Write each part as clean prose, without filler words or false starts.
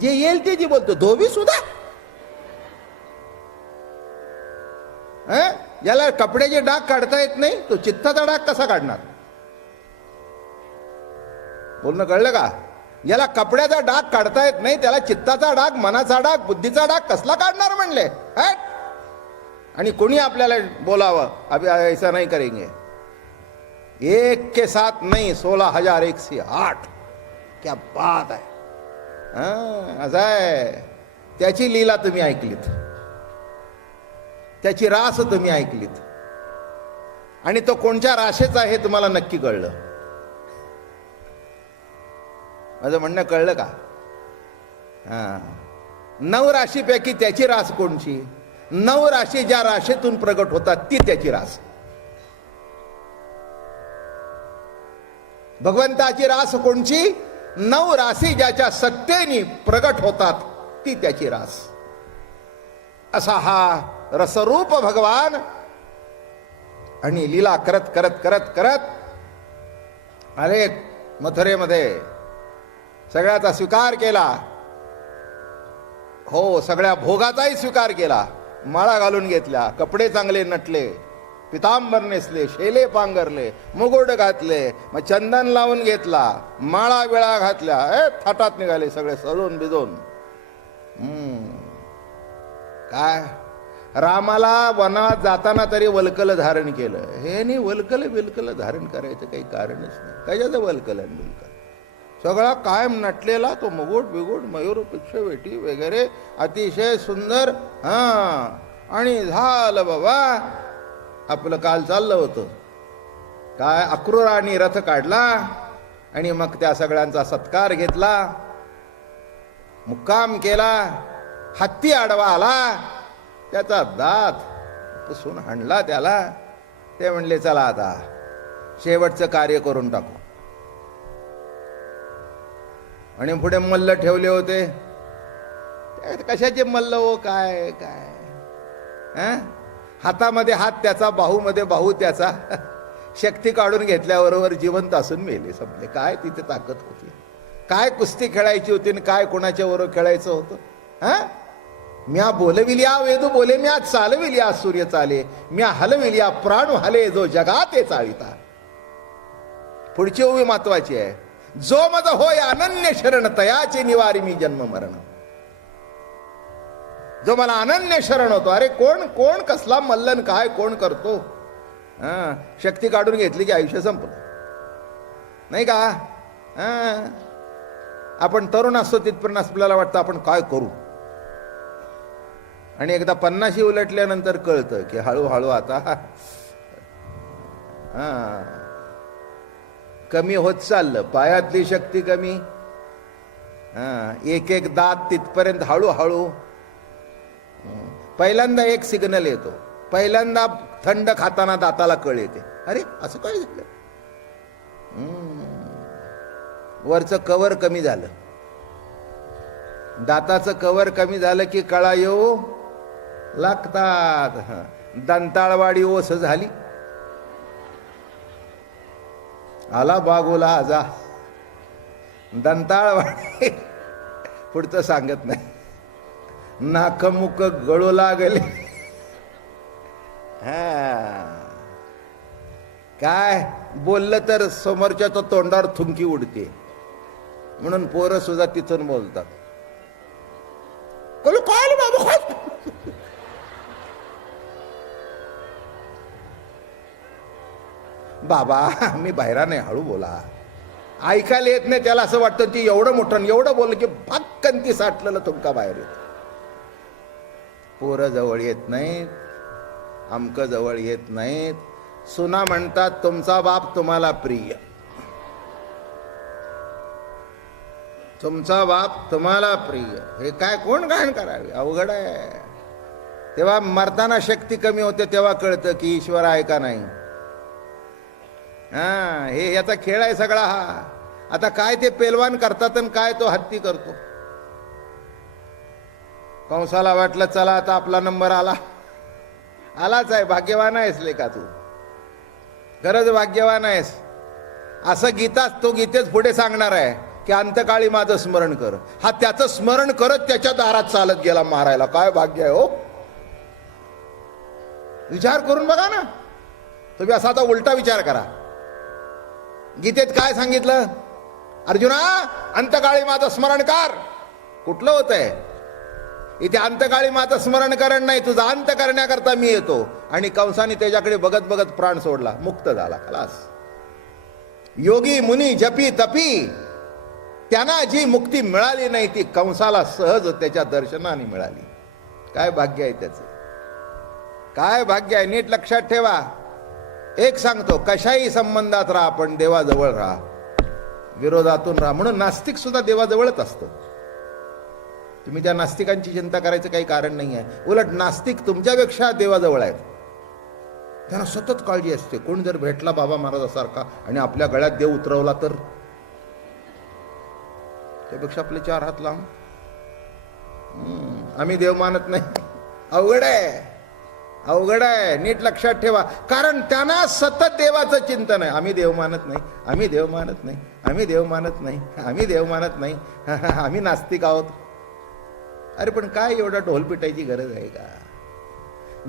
जे येईल ते जी बोलतो. धोबी सुद्धा याला कपड्याचे डाग काढता येत नाही, तो चित्ताचा डाग कसा काढणार? बोलणं कळलं का? याला कपड्याचा डाग काढता येत नाही, त्याला चित्ताचा डाग, मनाचा डाग, बुद्धीचा डाग कसला काढणार म्हणले? आणि कोणी आपल्याला बोलावं अभी ऐसा नहीं करेंगे, एक के साथ नहीं 16,108. क्या बात आहे. असं आहे. त्याची लीला तुम्ही ऐकलीत, त्याची रास तुम्ही ऐकलीत, आणि तो कोणत्या राशेचा आहे तुम्हाला नक्की कळलं. माझं म्हणणं कळलं का? 9 राशीपैकी त्याची रास कोणची? 9 राशी ज्या राशीतून प्रगट होतात ती त्याची रास. भगवंताची रास कोणची? 9 राशी ज्याच्या सत्तेने प्रगट होतात ती त्याची रास. असा हा रसरूप भगवान. आणि लीला करत करत करत करत अरे मथुरेमध्ये सगळ्याचा स्वीकार केला. हो, सगळ्या भोगाचाही स्वीकार केला. माळा घालून घेतल्या, कपडे चांगले नटले, पितांबर नेसले, शेले पांघरले, मुकुट घातले, मग चंदन लावून घेतला, माळा वेळा घातल्या, थाटात निघाले सगळे सजून बिजून. काय रामाला वनात जाताना तरी वल्कल धारण केलं. हे नाही वल्कल बिलकल धारण करायचं काही कारणच नाही. कशाचं वल्कल आणि बिलकल? सगळा कायम नटलेला तो मुकुट बिगुट मयूर पिच्छवेटी वगैरे अतिशय सुंदर. आणि झालं बाबा आपलं. काल चाललं होतं काय, अक्रूराने रथ काढला आणि मग त्या सगळ्यांचा सत्कार घेतला, मुक्काम केला. हत्ती आडवा आला, त्याचा दात पुसून हाणला त्याला. ते म्हणले चला आता शेवटचं कार्य करून टाकू. आणि पुढे मल्ल ठेवले होते. कशाचे मल्ल हो? काय काय हातामध्ये हात त्याचा, बाहूमध्ये बाहू त्याचा. शक्ती काढून घेतल्याबरोबर जिवंत असून मेले संपले. काय तिथे ताकद होती? काय कुस्ती खेळायची होती आणि काय कोणाच्या बरोबर खेळायचं होतं? म्या बोलविल्या वेदू बोले, म्या चालविल्या सूर्य चाले, म्या हलविल्या प्राण हले, जो जगाते चालिता. पुढची ओवी महत्वाची आहे. जो मज होय अनन्य शरण, तयाचे निवारी मी जन्म मरण. जो मला अनन्य शरण होतो. अरे कोण कोण कसला मल्लन, काय कोण करतो? शक्ती काढून घेतली की आयुष्य संपलं, नाही का? आपण तरुण असतो तिथपर्यंत आपल्याला वाटतं आपण काय करू, आणि एकदा 50 उलटल्यानंतर कळतं की हळूहळू आता कमी होत चाललं. पायातली शक्ती कमी, एक एक दात तिथपर्यंत हळूहळू. पहिल्यांदा एक सिग्नल येतो, पहिल्यांदा थंड खाताना दाताला कळ येते. अरे असं काय झालं? वरचं कवर कमी झालं, दाताचं कवर कमी झालं की कळा येऊ लागतात. दंताळवाडी ओस झाली, आला बागोला आजा. दंताळवाडी पुढचं सांगत नाही. नाकमुक गळू लागले. काय बोललं तर समोरच्या तो तोंडावर थुंकी उडते, म्हणून पोरं सुद्धा तिथून बोलतात. बाबा मी बाहेरा नाही, हळू बोला. ऐकायला येत नाही त्याला, असं वाटतं ती एवढं मोठं एवढं बोललं की भक्कन ती साठलेलं तुमका बाहेर येत. पोरं जवळ येत नाहीत, आमक जवळ येत नाहीत. सुना म्हणतात तुमचा बाप तुम्हाला प्रिय, तुमचा बाप तुम्हाला प्रिय. हे काय कोण गायन करावे? अवघड आहे. तेव्हा मरताना शक्ती कमी होते, तेव्हा कळतं की ईश्वर आहे का नाही. हे याचा खेळ आहे सगळा हा. आता काय ते पेलवान करतात आणि काय तो हत्ती करतो. कंसाला वाटलं चला आता आपला नंबर आलाच आहे. भाग्यवान आहेस लेका तू, खरंच भाग्यवान आहेस. असं गीता तो गीतेच पुढे सांगणार आहे. की अंतकाळी माझं स्मरण कर. हा त्याचं स्मरण करत त्याच्या दारात चालत गेला मारायला. काय भाग्य आहे हो. विचार करून बघा ना तुम्ही. असा आता उलटा विचार करा. गीतेत काय सांगितलं? अर्जुना अंतकाळी माझं स्मरण कर. कुठलं होतंय इथे? अंतकाळी माझं स्मरण करण नाही, तुझा अंत करण्याकरता मी येतो. आणि कंसाने त्याच्याकडे बघत बघत प्राण सोडला, मुक्त झाला. खलास. योगी मुनी जपी तपी त्यांना जी मुक्ती मिळाली नाही ती कंसाला सहज त्याच्या दर्शनाने मिळाली. काय भाग्य आहे त्याचं, काय भाग्य आहे. नीट लक्षात ठेवा. एक सांगतो, कशाही संबंधात राहा पण देवाजवळ राहा, विरोधातून राहा. म्हणून नास्तिक सुद्धा देवाजवळच असतं. तुम्ही त्या नास्तिकांची चिंता करायचं काही कारण नाही आहे. उलट नास्तिक तुमच्यापेक्षा देवाजवळ आहेत. त्यांना सतत काळजी असते. कोण जर भेटला बाबा महाराजासारखा आणि आपल्या गळ्यात देव उतरवला तर त्यापेक्षा आपले 4 हात लांब. आम्ही देव मानत नाही. अवघड आहे, अवघड आहे. नीट लक्षात ठेवा. कारण त्यांना सतत देवाचं चिंतन आहे. आम्ही देव मानत नाही, आम्ही देव मानत नाही, आम्ही देव मानत नाही, आम्ही देव मानत नाही, आम्ही नास्तिक आहोत. अरे पण काय एवढा ढोल पिटायची गरज आहे का?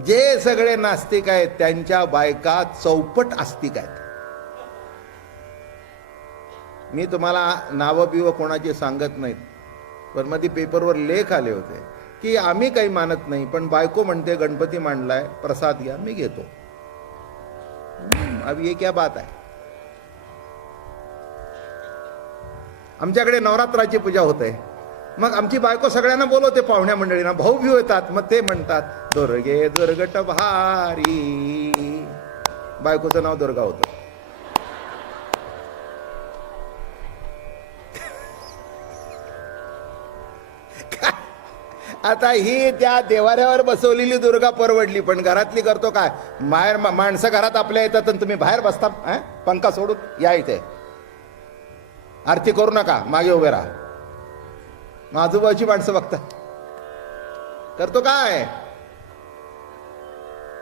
जे सगळे नास्तिक आहेत त्यांच्या बायका चौपट आस्तिक आहेत. मी तुम्हाला नावं बिव कोणाची सांगत नाहीत, पण मध्ये पेपरवर लेख आले होते की आम्ही काही मानत नाही पण बायको म्हणते गणपती मांडलाय, प्रसाद घ्या, मी घेतो. अब ये क्या बात आहे? आमच्याकडे नवरात्राची पूजा होते. मग आमची बायको सगळ्यांना बोलवते, पाहुण्या मंडळींना. भाऊ बिव येतात. मग ते म्हणतात दुर्गे दुर्गट भारी. बायकोचं नाव दुर्गा होतं. आता ही त्या देवाऱ्यावर बसवलेली दुर्गा परवडली, पण घरातली करतो काय? माणसं घरात आपल्या येतात आणि तुम्ही बाहेर बसता पंखा सोडून. या इथे आरती करू नका, मागे उभे राहा. आजूबाजूची माणसं बघता करतो काय?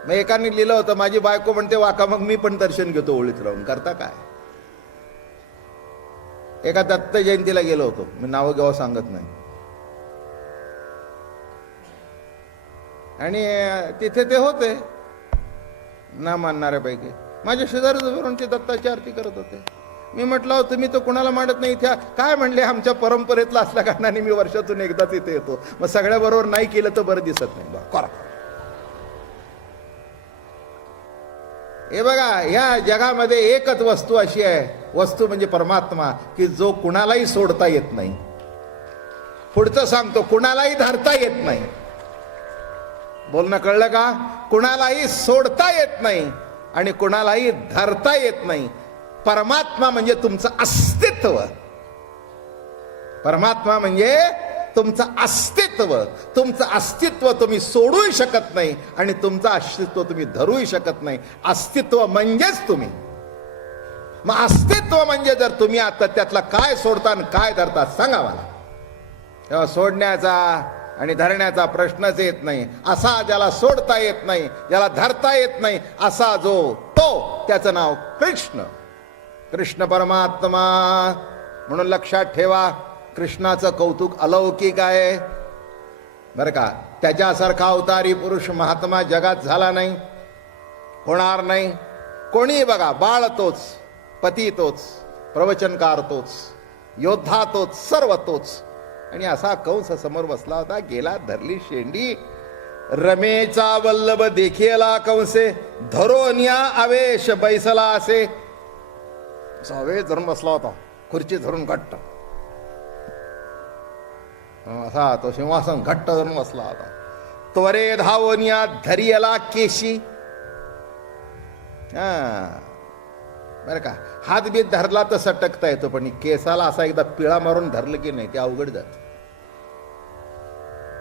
मग एकाने लिहिलं होतं, माझी बायको म्हणते वाका, मग मी पण दर्शन घेतो ओळीत राहून. करता काय? एका दत्त जयंतीला गेलो होतो, मी नावं गावं सांगत नाही. आणि तिथे ते होते ना मानणाऱ्यापैकी. माझ्या शेजारी उभे ते दत्ताची आरती करत होते. मी म्हटलं तुम्ही तर कुणाला मांडत नाही इथे. काय म्हणले, आमच्या परंपरेतला असल्या कारणाने मी वर्षातून एकदाच इथे येतो. मग सगळ्या बरोबर नाही केलं तर बरं दिसत नाही. करा. हे बघा, या जगामध्ये एकच वस्तू अशी आहे, वस्तू म्हणजे परमात्मा, की जो कुणालाही सोडता येत नाही. पुढचं सांगतो, कुणालाही धरता येत नाही. बोलणं कळलं का? कुणालाही सोडता येत नाही आणि कुणालाही धरता येत नाही. परमात्मा म्हणजे तुमचं अस्तित्व. परमात्मा म्हणजे तुमचं अस्तित्व. तुमचं अस्तित्व तुम्ही सोडूही शकत नाही आणि तुमचं अस्तित्व तुम्ही धरूही शकत नाही. अस्तित्व म्हणजेच तुम्ही. मग अस्तित्व म्हणजे जर तुम्ही आता त्यातला काय सोडता आणि काय धरता सांगा मला. तेव्हा सोडण्याचा आणि धरण्याचा प्रश्नच येत नाही. असा ज्याला सोडता येत नाही, ज्याला धरता येत नाही, असा जो तो, त्याचं नाव कृष्ण. कृष्ण परमात्मा. म्हणून लक्षात ठेवा, कृष्णाचं कौतुक अलौकिक आहे बरं का. त्याच्यासारखा अवतारी पुरुष महात्मा जगात झाला नाही, होणार नाही. कोणी बघा, बाळ तोच, पती तोच, प्रवचनकार तोच, योद्धा तोच, सर्व तोच. आणि असा कंस समोर बसला होता. गेला, धरली शेंडी. रमेचा वल्लभ देखियला कंसे, धरोनिया आवेश बैसला असे. आवेश धरून बसला होता, खुर्ची धरून घट्ट. असा तो सिंहासन घट्ट धरून बसला होता. त्वरे धावनिया धरियला केशी. बरं का, हात बीत धरला तर सटकता येतो, पण केसाला असा एकदा पिळा मारून धरलं की नाही ते अवघड जात.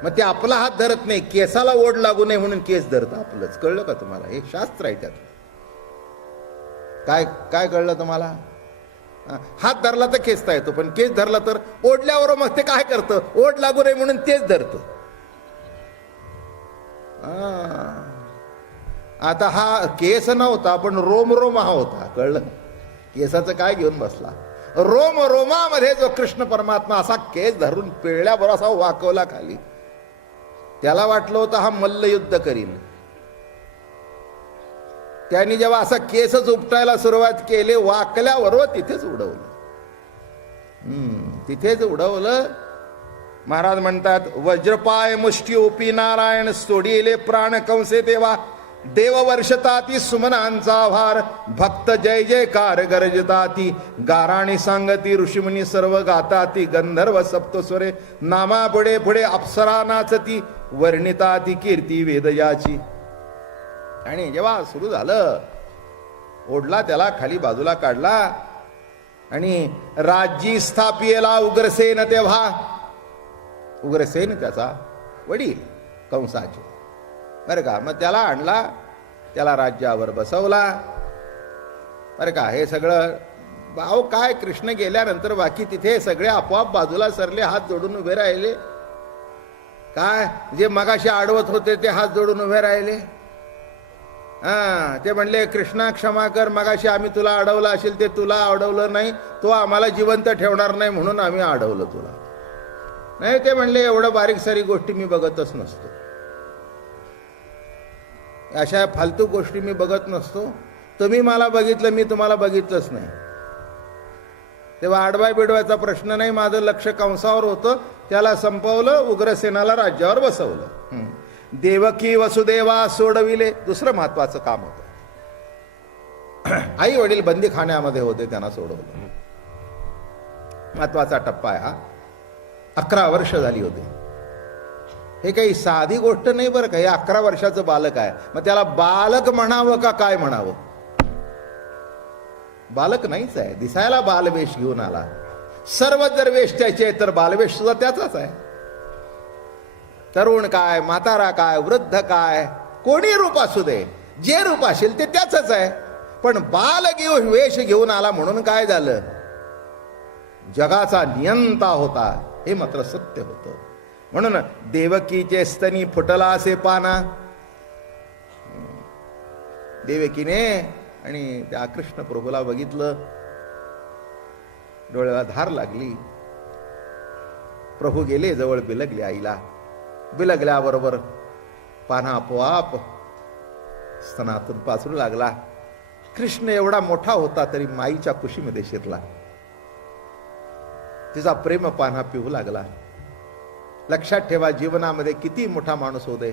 मग ते आपला हात धरत नाही, केसाला ओढ लागू नये म्हणून केस धरत आपलंच. कळलं का तुम्हाला? हे शास्त्र आहे त्यात. काय काय कळलं तुम्हाला? हात धरला तर खेचता येतो, पण केस धरला तर ओढल्यावर मग ते काय करतं, ओढ लागू नये म्हणून तेच धरतं. आता हा केस नव्हता, पण रोम रोम हा होता. कळलं? केसाचं काय घेऊन बसला. रोम रोमामध्ये जो कृष्ण परमात्मा असा केस धरून पिळल्यावर असा वाकवला खाली, त्याला वाटलं होतं हा मल्लयुद्ध करीन. त्यांनी जेव्हा असा केसच उपटायला सुरुवात केली, वाकल्यावर तिथेच उडवलं. तिथेच उडवलं. महाराज म्हणतात, वज्रपाय मुष्टी ओपी नारायण सोडिले प्राण कंसे तेव्हा, देव वर्षताती सुमनांचा भार, भक्त जय जयकार गरजताती, गाराणी सांगती ऋषीमुनी सर्व गाताती, गंधर्व सप्तस्वरे नामा पुढे पुढे अप्सरा नाचती, वर्णिताती कीर्ती वेदयाची. आणि जेव्हा सुरू झालं, ओढला त्याला खाली बाजूला काढला आणि राज्य स्थापियला उग्रसेन तेव्हा. उग्रसेन त्याचा वडील कंसाचे, बरं का. मग त्याला आणला, त्याला राज्यावर बसवला, बरं का. हे सगळं भाऊ काय, कृष्ण गेल्यानंतर बाकी तिथे सगळे आपोआप बाजूला सरले, हात जोडून उभे राहिले. काय जे मगाशी आडवत होते ते हात जोडून उभे राहिले. ते म्हणले, कृष्णा क्षमा कर, मगाशी आम्ही तुला अडवलं असेल, ते तुला अडवलं नाही, तो आम्हाला जिवंत ठेवणार नाही म्हणून आम्ही अडवलं तुला. नाही, ते म्हणले, एवढं बारीक सारी गोष्टी मी बघतच नसतो, अशा फालतू गोष्टी मी बघत नसतो. तुम्ही मला बघितलं, मी तुम्हाला बघितलंच नाही. तेव्हा आडवाय बिडवायचा प्रश्न नाही, माझं लक्ष कंसावर होतं, त्याला संपवलं, उग्रसेनाला राज्यावर बसवलं. देवकी वसुदेवा सोडविले, दुसरं महत्वाचं काम होतं. आई वडील बंदीखान्यामध्ये होते, त्यांना सोडवलं. महत्वाचा टप्पा आहे हा. 11 वर्ष झाली होती. हे काही साधी गोष्ट नाही बरं का. हे 11 वर्षाचं बालक आहे. मग त्याला बालक म्हणावं का काय म्हणावं? बालक नाहीच आहे, दिसायला बालवेश घेऊन आला. सर्व जर वेश त्याचे तर बालवेश सुद्धा त्याचाच आहे. तरुण काय, म्हातारा काय, वृद्ध काय, कोणी रूप असू दे, जे रूप असेल ते त्याचंच आहे. पण बाल घेऊन वेश घेऊन आला म्हणून काय झालं? जगाचा नियंता होता, हे मात्र सत्य होतं. म्हणून देवकीचे स्तनी फुटला असे पाना. देवकीने आणि त्या कृष्ण प्रभूला बघितलं, डोळ्याला धार लागली. प्रभू गेले जवळ, बिलगले आईला. बिलगल्याबरोबर पाना आपोआप स्तनातून पाचरू लागला. कृष्ण एवढा मोठा होता तरी माईच्या कुशीमध्ये शिरला. तिचा प्रेम पाना पिऊ लागला. लक्षात ठेवा, जीवनामध्ये किती मोठा माणूस होऊ दे,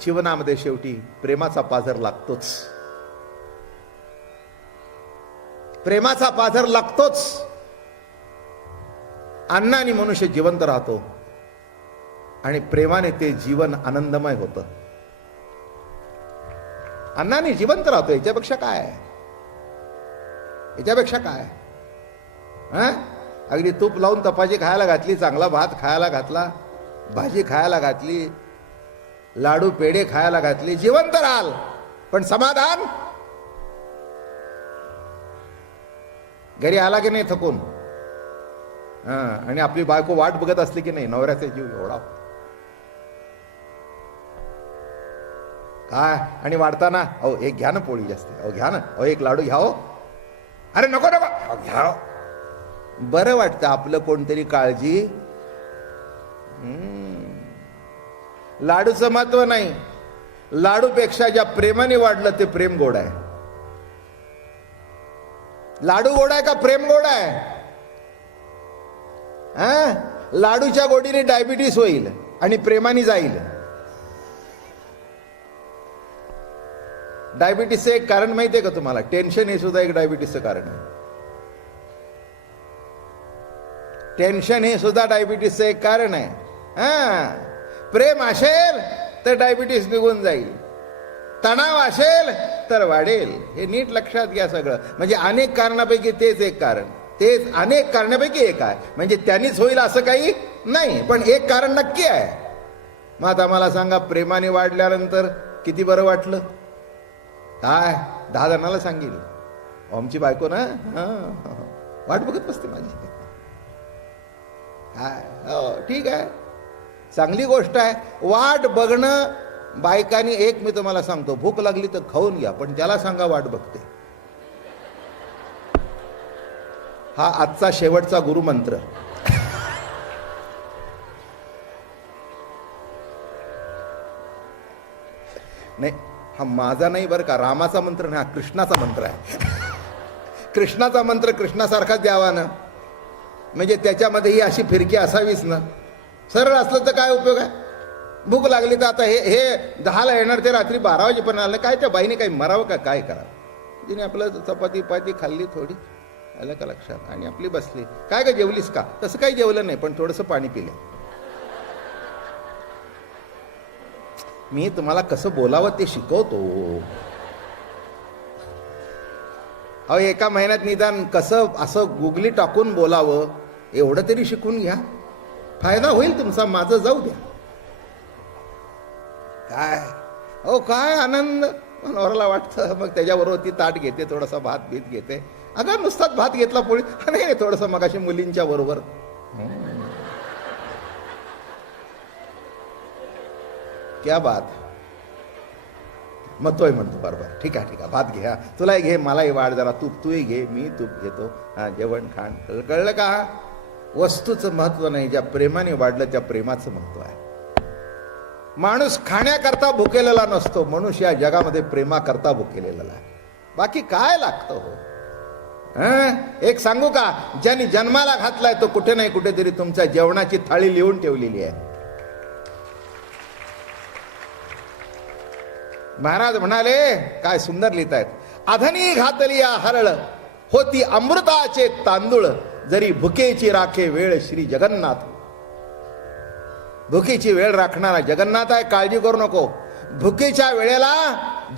जीवनामध्ये शेवटी प्रेमाचा पाझर लागतोच. प्रेमाचा पाझर लागतोच. अन्नाने मनुष्य जिवंत राहतो आणि प्रेमाने ते जीवन आनंदमय होतं. अन्नाने जिवंत राहतो, याच्यापेक्षा काय? याच्यापेक्षा काय? अगदी तूप लावून तपाची खायला घातली, चांगला भात खायला घातला, भाजी खायला घातली, लाडू पेढे खायला घातली, जिवंत राहाल. पण समाधान? घरी आला की नाही थकून, आणि आपली बायको वाट बघत असली की नाही, नवऱ्याचा जीव एवढा काय. आणि वाढताना, अहो एक घ्या ना पोळी जास्त, अहो घ्या ना, अहो एक लाडू घ्या, हो अरे नको नको घ्या. बरं वाटतं आपलं कोणतरी काळजी. लाडूचं महत्व नाही, लाडूपेक्षा ज्या प्रेमाने वाढलं ते प्रेम गोड आहे. लाडू गोड आहे का प्रेम गोड आहे? लाडूच्या गोडीने डायबिटीस होईल आणि प्रेमाने जाईल. डायबिटीसचं एक कारण माहितीये का तुम्हाला? टेन्शन हे सुद्धा एक डायबिटीसचं कारण आहे. टेन्शन हे सुद्धा डायबिटीसचं एक कारण आहे. प्रेम असेल तर डायबिटीस निघून जाईल, तणाव असेल तर वाढेल. हे नीट लक्षात घ्या सगळं. म्हणजे अनेक कारणापैकी तेच एक कारण, तेच अनेक कारणापैकी एक आहे. म्हणजे त्यांनीच होईल असं काही नाही, पण एक कारण नक्की आहे. मग आता मला सांगा, प्रेमाने वाढल्यानंतर किती बरं वाटलं? काय 10 जणांना सांगेल, आमची बायको ना वाट बघत बसते माझी. हो ठीक आहे, चांगली गोष्ट आहे. वाट बघणं बायकांनी, एक मी तुम्हाला सांगतो, भूक लागली तर खाऊन घ्या, पण त्याला सांगा वाट बघते. हा आजचा शेवटचा गुरुमंत्र. नाही, हा माझा नाही बरं का, रामाचा मंत्र नाही, हा कृष्णाचा मंत्र आहे. कृष्णाचा मंत्र कृष्णासारखाच द्यावा ना, म्हणजे त्याच्यामध्येही अशी फिरकी असावीच ना. सरळ असलं तर काय उपयोग आहे. भूक लागली तर आता हे 10ला येणार, ते रात्री 12 वाजेपर्यंत आलं, काय त्या बाईने काही मरावं का, काय करावं. तिने आपलं चपाती पाती खाल्ली थोडी, आलं का लक्षात, आणि आपली बसली. काय का जेवलीस का, तसं काही जेवलं नाही, पण थोडंसं पाणी पिलं. मी तुम्हाला कसं बोलावं ते शिकवतो. अहो, एका महिन्यात निदान कसं असं गुगली टाकून बोलावं एवढं तरी शिकून घ्या, फायदा होईल तुमचा. माझं जाऊ द्या. काय हो, काय आनंद नवऱ्याला वाटतं. मग त्याच्याबरोबर ती ताट घेते, थोडासा भात बीत घेते. अगं नुसताच भात घेतला, पोळी नाही, थोडंसं मगाशी मुलींच्या बरोबर. क्या बात. मग तोय म्हणतो बरोबर, ठीक आहे ठीक आहे, भात घे, तुलाही घे, मलाही वाढ जरा, तूही घे, मी तूप घेतो, हा जेवण खाण. कळलं का. वस्तूचं महत्व नाही, ज्या प्रेमाने वाढलं त्या प्रेमाचं महत्व आहे. माणूस खाण्याकरता भुकेलेला नसतो, मनुष्य या जगामध्ये प्रेमाकरता भुकेलेला आहे. बाकी काय लागतं हो. एक सांगू का, ज्यांनी जन्माला घातलाय तो कुठे नाही कुठेतरी तुमच्या जेवणाची थाळी लिहून ठेवलेली आहे. महाराज म्हणाले, काय सुंदर लिहितायत, अधनी घातलिया हरळ होती अमृताचे तांदूळ, जरी भुकेची राखे वेळ श्री जगन्नाथ. भुकेची वेळ राखणारा जगन्नाथ आहे, काळजी करू नको. भुकेच्या वेळेला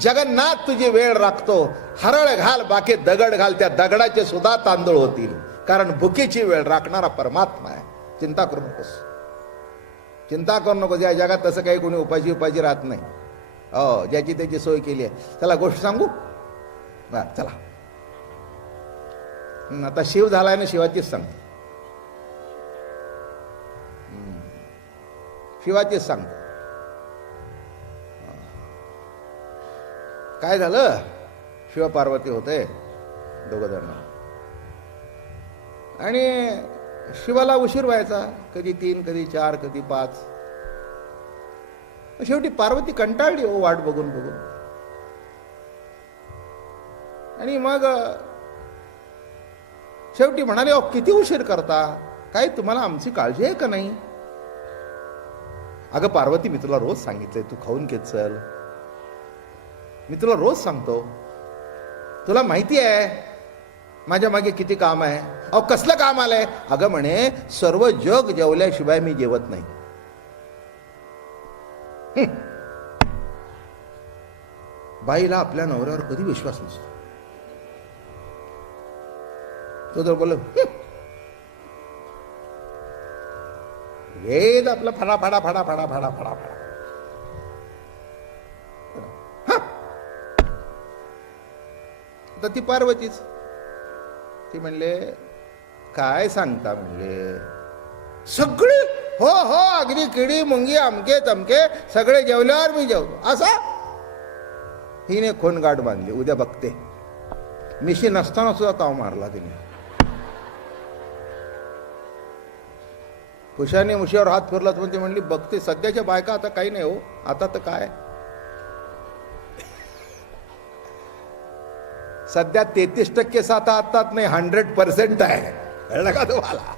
जगन्नाथ तुझी वेळ राखतो. हरळ घाल, बाकी दगड घाल, त्या दगडाचे सुद्धा तांदूळ होतील, कारण भुकेची वेळ राखणारा परमात्मा आहे. चिंता करू नकोस, चिंता करू नकोस. या जगात तसं काही कोणी उपाशी राहत नाही. हो, ज्याची त्याची सोय केली आहे. चला गोष्ट सांगू. चला, आता शिव झालाय ना, शिवाचीच सांगतो, शिवाचीच सांगतो. काय झालं, शिव पार्वती होते दोघं जण, आणि शिवाला उशीर व्हायचा, कधी 3, कधी 4, कधी 5. शेवटी पार्वती कंटाळली हो वाट बघून बघून, आणि मग शेवटी म्हणाले, अहो किती उशीर करता, काय तुम्हाला आमची काळजी आहे का नाही. अगं पार्वती, मी तुला रोज सांगितलंय, तू खाऊन घेत चल, मी तुला रोज सांगतो, तुला माहिती आहे माझ्या मागे किती काम आहे. अहो कसलं काम आलंय. अगं म्हणे, सर्व जग जेवल्याशिवाय मी जेवत नाही. बाईला आपल्या नवऱ्यावर कधी विश्वास नसतो. तो जर बोल वेद आपला फडा फडा फडा फडा फडा फडा फडा, तर ती पार्वतीच. ती म्हणले, काय सांगता, म्हणले सगळे हो हो, अगदी किडी मुंगी अमके तमके सगळे जेवल्यावर मी जेवतो. असा हिने खोनगाठ बांधली, उद्या बघते. मिशी नसताना सुद्धा ताव मारला तिने. कुशाने मुशीवर हात फिरला तर ती म्हणली, बघते सध्याच्या बायका आता काही नाही हो, आता तर काय सध्या 33% साथ आतात नाही, 100% आहे. कळलं का तुम्हाला.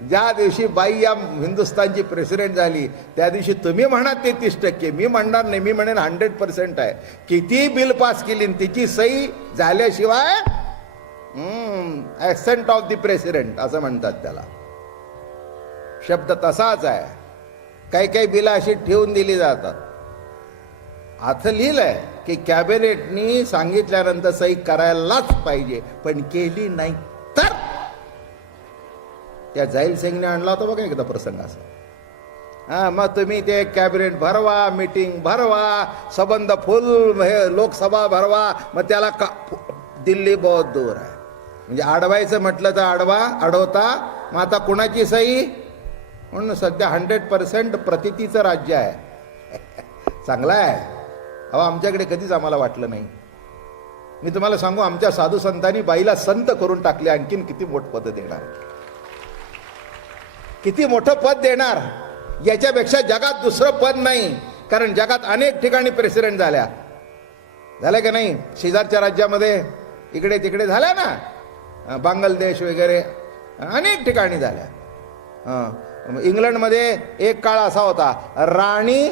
ज्या दिवशी बाई या हिंदुस्थानची प्रेसिडेंट झाली त्या दिवशी तुम्ही म्हणा 33%, मी म्हणणार नाही, मी म्हणेन 100% आहे. किती बिल पास केली, तिची सही झाल्याशिवाय ॲसेंट ऑफ द प्रेसिडेंट असं म्हणतात त्याला. शब्द तसाच आहे. काही काही बिलं अशी ठेवून दिली जातात. आता लिहिलंय की कॅबिनेटनी सांगितल्यानंतर सही करायलाच पाहिजे, पण केली नाही तर. त्या जाईल सिंगने आणला होता बघा एकदा प्रसंग असा. मग तुम्ही ते कॅबिनेट भरवा, मीटिंग भरवा, सबंध फुल लोकसभा भरवा, मग त्याला दिल्ली बहुत दूर आहे. म्हणजे अडवायचं म्हटलं तर अडवता. मग आता कुणाची सही, म्हणून सध्या 100% प्रतितीचं राज्य आहे. चांगलं आहे. अहो आमच्याकडे कधीच आम्हाला वाटलं नाही. मी तुम्हाला सांगू, आमच्या साधू संतांनी बाईला संत करून टाकले. आणखीन किती मोठं पद देणार, किती मोठं पद देणार, याच्यापेक्षा जगात दुसरं पद नाही. कारण जगात अनेक ठिकाणी प्रेसिडेंट झाल्या का नाही? शेजारच्या राज्यामध्ये इकडे तिकडे झाल्या ना, बांगलादेश वगैरे अनेक ठिकाणी झाल्या. इंग्लंडमध्ये एक काळ असा होता, राणी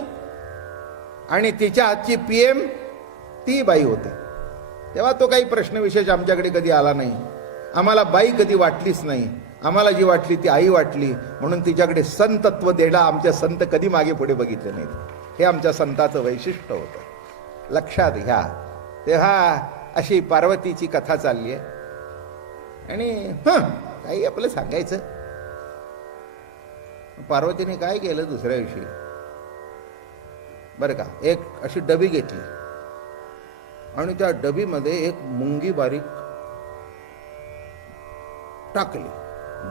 आणि तिच्या हातची PM ती बाई होती. तेव्हा तो काही प्रश्न विशेष आमच्याकडे कधी आला नाही. आम्हाला बाई कधी वाटलीच नाही. आम्हाला जी वाटली ती आई वाटली. म्हणून तिच्याकडे संतत्व देणं आमच्या संत कधी मागे पुढे बघितले नाहीत. हे आमच्या संताचं वैशिष्ट्य होतं, लक्षात घ्या. तेव्हा अशी पार्वतीची कथा चालली आहे. आणि काही आपलं सांगायचं, पार्वतीने काय केलं दुसऱ्या दिवशी बरं का, एक अशी डबी घेतली आणि त्या डबीमध्ये एक मुंगी बारीक टाकली,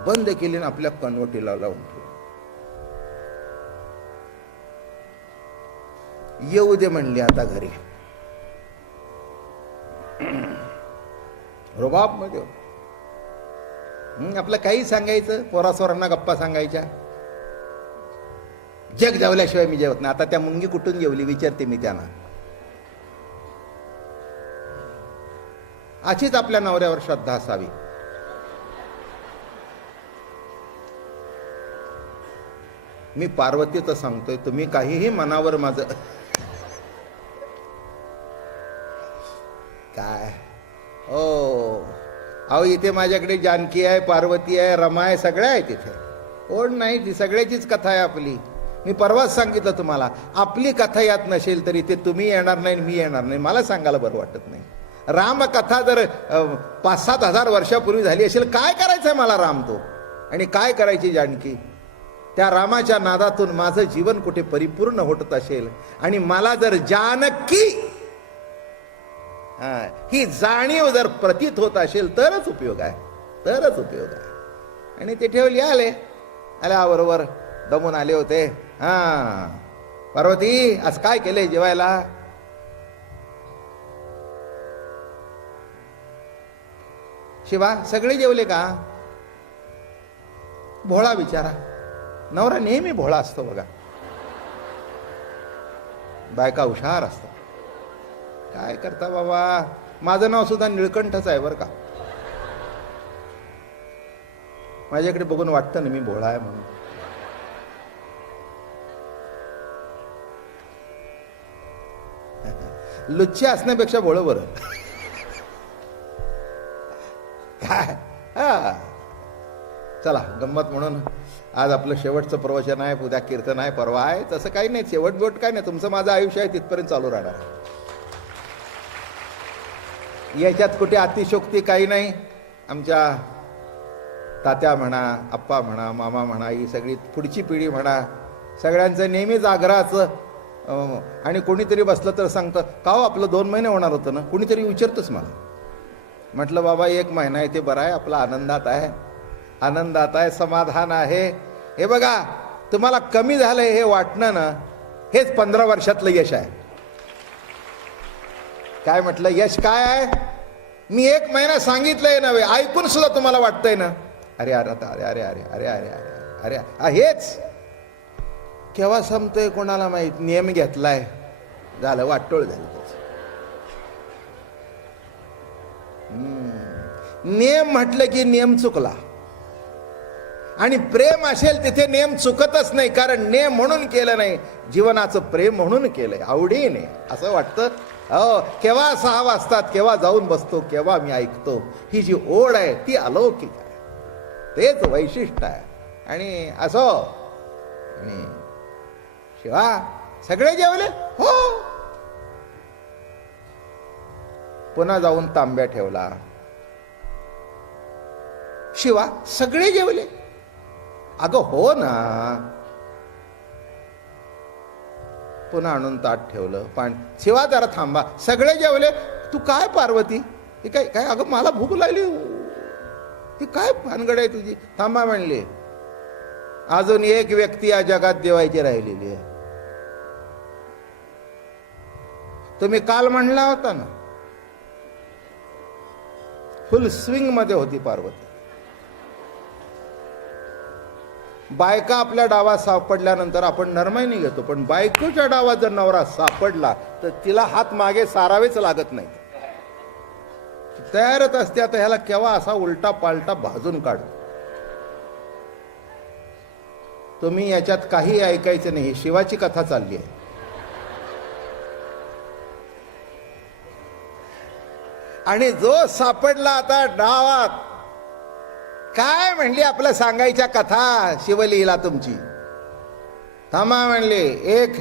बंद केली आणि आपल्या कनवटीला लावून ठेवली. येऊ दे म्हणली आता घरी. रुबाब मध्ये आपलं काही सांगायचं, पोरासोरांना गप्पा सांगायच्या. जग जेवल्याशिवाय मी जेवत नाही. आता त्या मुंगी कुठून जेवली विचारते मी त्यांना. अशीच आपल्या नवऱ्यावर श्रद्धा असावी. मी पार्वतीचं सांगतोय, तुम्ही काहीही मनावर माझं काय अहो इथे माझ्याकडे जानकी आहे, पार्वती आहे, रमा आहे, सगळ्या आहे तिथे. कोण नाही, ती सगळ्याचीच कथा आहे आपली. मी परवाच सांगितलं तुम्हाला, आपली कथा यात नसेल तरी ते तुम्ही येणार नाही मी येणार नाही, मला सांगायला बरं वाटत नाही. रामकथा जर 5-7 हजार वर्षापूर्वी झाली असेल, काय करायचंय मला राम तो, आणि काय करायची जानकी. त्या रामाच्या नादातून माझं जीवन कुठे परिपूर्ण होत असेल, आणि मला जर जानकी ही जाणीव जर प्रतीत होत असेल तरच उपयोग आहे, तरच उपयोग आहे. आणि ते ठेवली. आल्याबरोबर दमून आले होते. पार्वती आज काय केलंय जेवायला? शिवा सगळे जेवले का? भोळा बिचारा नवरा नेहमी भोळा असतो बघा, बायका हुशार असतात. काय करता बाबा, माझं नाव सुद्धा निळकंठच आहे बरं का. माझ्याकडे बघून वाटतं ना मी भोळा आहे म्हणून. लुच्चे असण्यापेक्षा भोळं बरं. काय चला गंमत म्हणून आज आपलं शेवटचं प्रवचन आहे, उद्या कीर्तन आहे, परवा आहे. तसं काही नाही, शेवट बोट काही नाही. तुमचं माझं आयुष्य आहे तिथपर्यंत चालू राहणार. याच्यात कुठे अतिशोक्ती काही नाही. आमच्या तात्या म्हणा, आप्पा म्हणा, मामा म्हणा, ही सगळी पुढची पिढी म्हणा, सगळ्यांचं नेहमीच आग्रहाचं. आणि कोणीतरी बसलं तर सांगतं का हो आपलं 2 महिने होणार होतं ना, कोणीतरी विचारतंच मला. म्हटलं बाबा 1 महिना आहे ते बरं आहे, आपला आनंदात आहे, आनंदात आहे, समाधान आहे. हे बघा तुम्हाला कमी झालंय हे वाटणं ना, हेच 15 वर्षातलं यश आहे. काय म्हटलं यश काय आहे? मी 1 महिना सांगितलंय नव्हे, ऐकून सुद्धा तुम्हाला वाटतंय ना अरे अरे अरे अरे अरे अरे अरे अरे हेच केव्हा संपतोय कोणाला माहित. नियम घेतलाय, झालं वाटोळ झालं. नियम म्हटलं की नियम चुकला. आणि प्रेम असेल तिथे नियम चुकतच नाही, कारण नियम म्हणून केलं नाही, जीवनाचं प्रेम म्हणून केलंय, आवडीने. असं वाटतं केव्हा 6 वाजतात, केव्हा जाऊन बसतो, केव्हा मी ऐकतो. ही जी ओढ आहे ती अलौकिक आहे, तेच वैशिष्ट्य आहे. आणि असो. आणि शिवा सगळे जेवले? हो. पुन्हा जाऊन तांब्या ठेवला. शिवा सगळे जेवले? अगं हो ना. पुन्हा आणून ताट ठेवलं, पाणी. शिवा जरा थांबा, सगळे जेवले? तू काय पार्वती, हे काय काय? अगं मला भूक लागली. ती काय भानगड आहे तुझी? थांबा म्हणले, अजून एक व्यक्ती या जगात जेवायची राहिलेली आहे. तुम्ही काल म्हणला होता ना, फुल स्विंग मध्ये होती पार्वती. बायका आपल्या डावात सापडल्यानंतर आपण नरमाईने घेतो, पण बायकोच्या डावात जर नवरा सापडला तर तिला हात मागे सारावेच लागत नाही, तयारच असते. आता ह्याला केव्हा असा उलटा पालटा भाजून काढू. तुम्ही याच्यात काही ऐकायचं नाही, शिवाची कथा चालली आहे. आणि जो सापडला आता डावात, काय म्हणली आपलं सांगायच्या कथा शिवलीला तुमची. थांबा म्हणले, एक